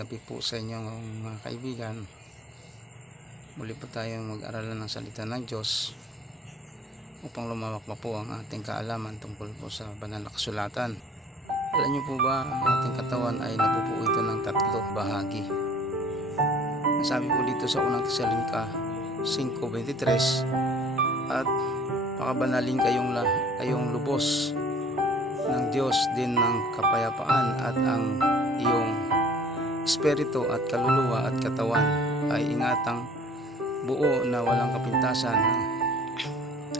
gabi po sa inyo mga kaibigan. Muli po tayong mag-aralan ng salita ng Diyos upang lumawak pa po ang ating kaalaman tungkol po sa banal na kasulatan. Alam niyo po ba, ang ating katawan ay nabubuo ito ng 3 bahagi. Nasabi po dito sa unang Tesalonica 5:23, at pakabanalin kayong lubos ng Diyos din ng kapayapaan, at ang iyong espiritu at kaluluwa at katawan ay ingatang buo na walang kapintasan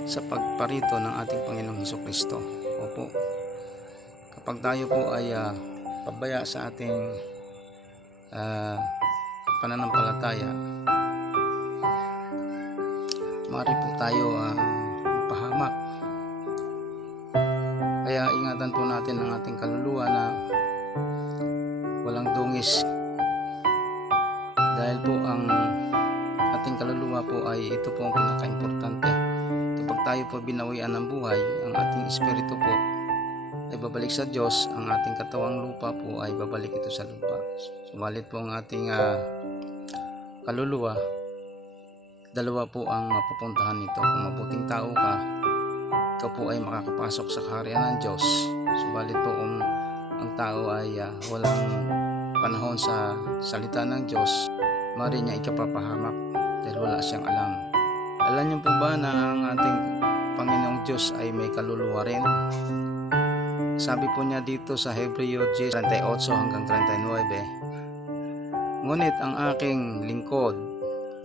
sa pagparito ng ating Panginoong Hesukristo. Opo, kapag tayo po ay pabaya sa ating pananampalataya, maaari po tayo mapahamak. Kaya ingatan po natin ang ating kaluluwa na walang dungis, dahil po ang ating kaluluwa po ay ito po ang pinaka-importante. Kapag tayo po binawian ng buhay, ang ating espiritu po ay babalik sa Diyos, ang ating katawang lupa po ay babalik ito sa lupa. Subalit po ang ating kaluluwa, dalawa po ang mapupuntahan nito. Kung mabuting tao ka, ikaw po ay makakapasok sa kaharian ng Diyos. Subalit po kung ang tao ay walang panahon sa salita ng Diyos, maaari niya ikapapahamak dahil wala siyang alam. Alam niyo po ba na ang ating Panginoong Diyos ay may kaluluwa rin? Sabi po niya dito sa Hebreo 10:38 hanggang 39, ngunit ang aking lingkod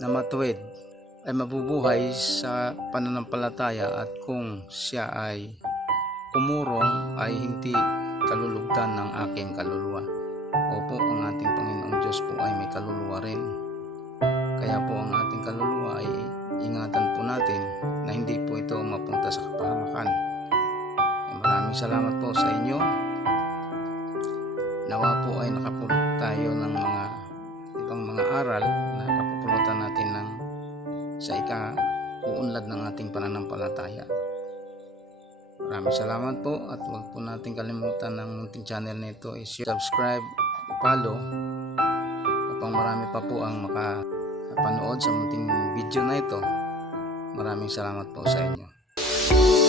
na matuwid ay mabubuhay sa pananampalataya, at kung siya ay umurong ay hindi kalulugdan ng aking kaluluwa. Opo, ang ating Panginoong Diyos po ay may kaluluwa rin. Kaya po ang ating kaluluwa ay ingatan po natin na hindi po ito mapunta sa kapahamakan. Maraming salamat po sa inyo. Nawa po ay nakapulot tayo ng mga ibang mga aral na kapupulutan natin ng sa ika-uunlad ng ating pananampalataya. Maraming salamat po, at huwag po natin kalimutan ng munting channel nito is subscribe, follow, upang marami pa po ang makapanood sa munting video na ito. Maraming salamat po sa inyo.